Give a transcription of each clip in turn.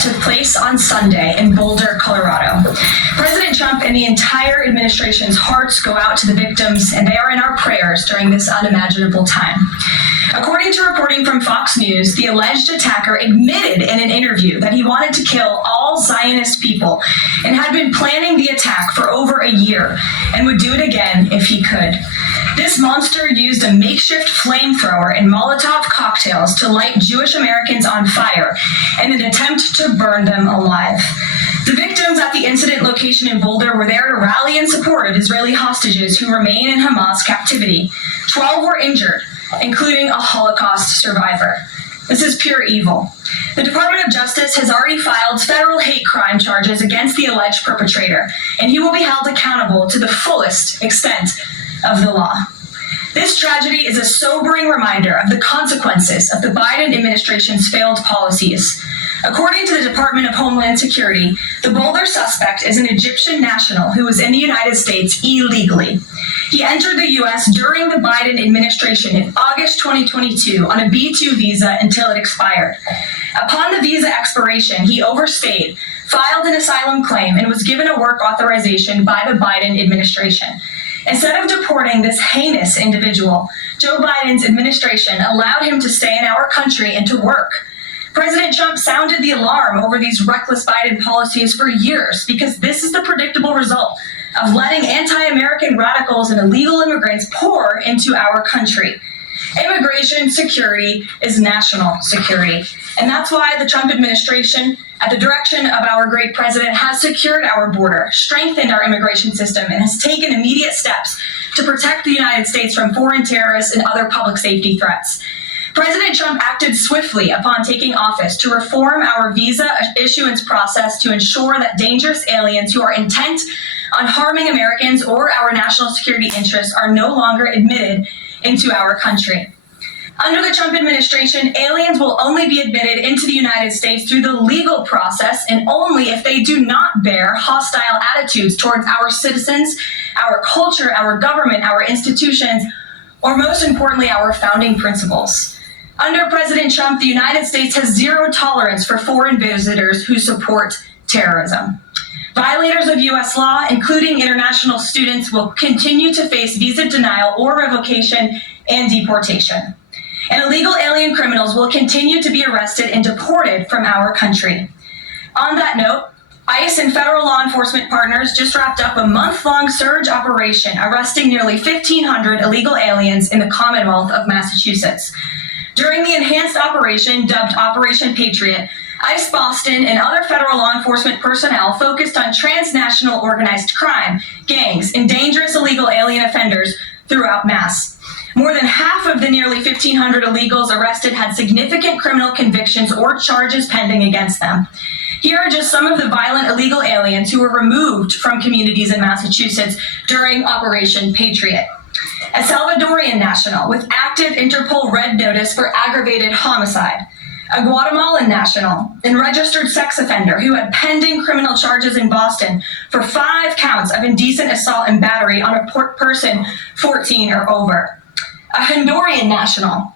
that took place on Sunday in Boulder, Colorado. President Trump and the entire administration's hearts go out to the victims, and they are in our prayers during this unimaginable time. According to reporting from Fox News, the alleged attacker admitted in an interview that he wanted to kill all Zionist people and had been planning the attack for over a year and would do it again if he could. This monster used a makeshift flamethrower and Molotov cocktails to light Jewish Americans on fire in an attempt to burn them alive. The victims at the incident location in Boulder were there to rally in support of Israeli hostages who remain in Hamas captivity. 12 were injured, including a Holocaust survivor. This is pure evil. The Department of Justice has already filed federal hate crime charges against the alleged perpetrator, and he will be held accountable to the fullest extent of the law. This tragedy is a sobering reminder of the consequences of the Biden administration's failed policies. According to the Department of Homeland Security, the Boulder suspect is an Egyptian national who was in the United States illegally. He entered the U.S. during the Biden administration in August 2022 on a B-2 visa until it expired. Upon the visa expiration, he overstayed, filed an asylum claim, and was given a work authorization by the Biden administration. Instead of deporting this heinous individual, Joe Biden's administration allowed him to stay in our country and to work. President Trump sounded the alarm over these reckless Biden policies for years because this is the predictable result of letting anti-American radicals and illegal immigrants pour into our country. Immigration security is national security, and that's why the Trump administration, at the direction of our great president, has secured our border, strengthened our immigration system, and has taken immediate steps to protect the United States from foreign terrorists and other public safety threats. President Trump acted swiftly upon taking office to reform our visa issuance process to ensure that dangerous aliens who are intent on harming Americans or our national security interests are no longer admitted into our country. Under the Trump administration, aliens will only be admitted into the United States through the legal process and only if they do not bear hostile attitudes towards our citizens, our culture, our government, our institutions, or most importantly, our founding principles. Under President Trump, the United States has zero tolerance for foreign visitors who support terrorism. Violators of U.S. law, including international students, will continue to face visa denial or revocation and deportation. And illegal alien criminals will continue to be arrested and deported from our country. On that note, ICE and federal law enforcement partners just wrapped up a month-long surge operation arresting nearly 1,500 illegal aliens in the Commonwealth of Massachusetts. During the enhanced operation, dubbed Operation Patriot, ICE Boston and other federal law enforcement personnel focused on transnational organized crime, gangs, and dangerous illegal alien offenders throughout Mass. More than half of the nearly 1,500 illegals arrested had significant criminal convictions or charges pending against them. Here are just some of the violent illegal aliens who were removed from communities in Massachusetts during Operation Patriot. A Salvadorian national with active Interpol red notice for aggravated homicide. A Guatemalan national and registered sex offender who had pending criminal charges in Boston for 5 counts of indecent assault and battery on a person 14 or over. A Honduran national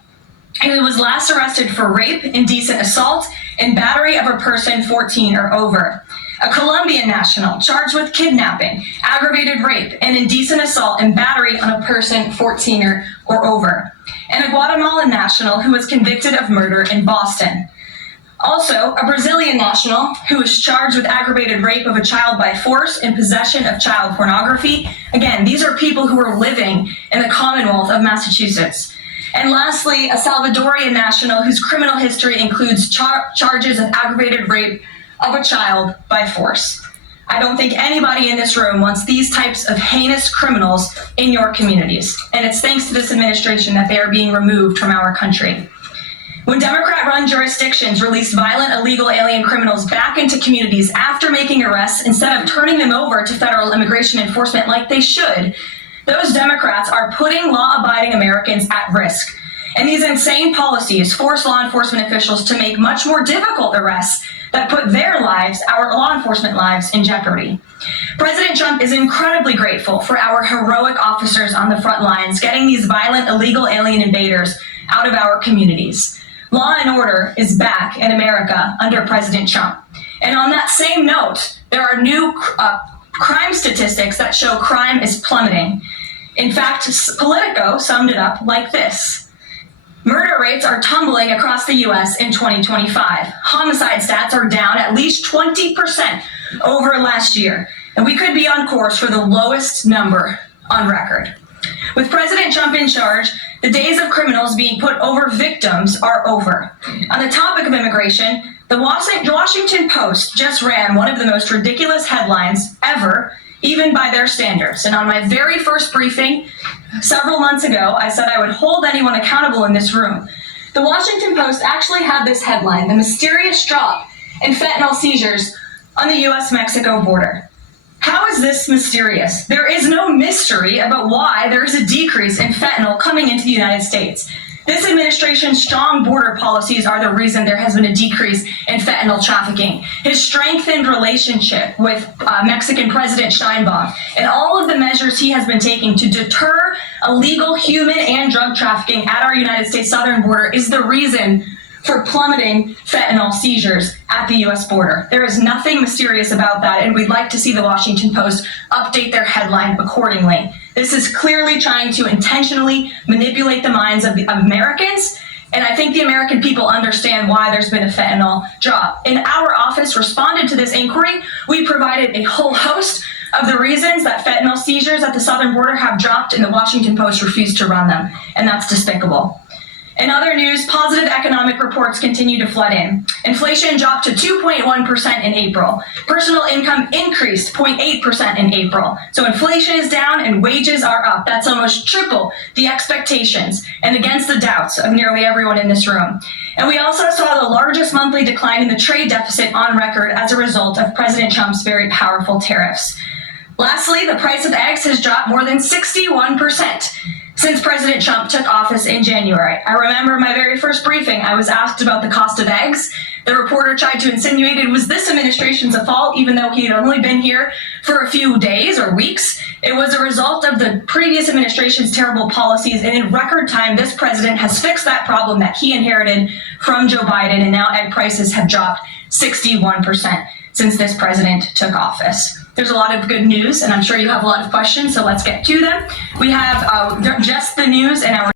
who was last arrested for rape, indecent assault, and battery of a person 14 or over. A Colombian national charged with kidnapping, aggravated rape, and indecent assault and battery on a person 14 or over. And a Guatemalan national who was convicted of murder in Boston. Also, a Brazilian national who was charged with aggravated rape of a child by force and possession of child pornography. Again, these are people who are living in the Commonwealth of Massachusetts. And lastly, a Salvadorian national whose criminal history includes charges of aggravated rape of a child by force. I don't think anybody in this room wants these types of heinous criminals in your communities. And it's thanks to this administration that they are being removed from our country. When Democrat-run jurisdictions release violent illegal alien criminals back into communities after making arrests instead of turning them over to federal immigration enforcement like they should, those Democrats are putting law-abiding Americans at risk. And these insane policies force law enforcement officials to make much more difficult arrests that put their lives, our law enforcement lives, in jeopardy. President Trump is incredibly grateful for our heroic officers on the front lines getting these violent illegal alien invaders out of our communities. Law and order is back in America under President Trump. And on that same note, there are new crime statistics that show crime is plummeting. In fact, Politico summed it up like this. Murder rates are tumbling across the U.S. in 2025. Homicide stats are down at least 20% over last year. And we could be on course for the lowest number on record. With President Trump in charge, the days of criminals being put over victims are over. On the topic of immigration, the Washington Post just ran one of the most ridiculous headlines ever, even by their standards. And on my very first briefing several months ago, I said I would hold anyone accountable in this room. The Washington Post actually had this headline: the mysterious drop in fentanyl seizures on the U.S.-Mexico border. How is this mysterious? There is no mystery about why there is a decrease in fentanyl coming into the United States. This administration's strong border policies are the reason there has been a decrease in fentanyl trafficking. His strengthened relationship with Mexican President Sheinbaum and all of the measures he has been taking to deter illegal human and drug trafficking at our United States southern border is the reason for plummeting fentanyl seizures at the U.S. border. There is nothing mysterious about that, and we'd like to see the Washington Post update their headline accordingly. This is clearly trying to intentionally manipulate the minds of Americans, and I think the American people understand why there's been a fentanyl drop. And our office responded to this inquiry. We provided a whole host of the reasons that fentanyl seizures at the southern border have dropped, and the Washington Post refused to run them, and that's despicable. In other news, positive economic reports continue to flood in. Inflation dropped to 2.1% in April. Personal income increased 0.8% in April. So inflation is down and wages are up. That's almost triple the expectations and against the doubts of nearly everyone in this room. And we also saw the largest monthly decline in the trade deficit on record as a result of President Trump's very powerful tariffs. Lastly, the price of eggs has dropped more than 61% since President Trump took office in January. I remember my very first briefing, I was asked about the cost of eggs. The reporter tried to insinuate it was this administration's fault, even though he had only been here for a few days or weeks. It was a result of the previous administration's terrible policies, and in record time, this president has fixed that problem that he inherited from Joe Biden, and now egg prices have dropped 61% since this president took office. There's a lot of good news, and I'm sure you have a lot of questions, so let's get to them. We have just the news in our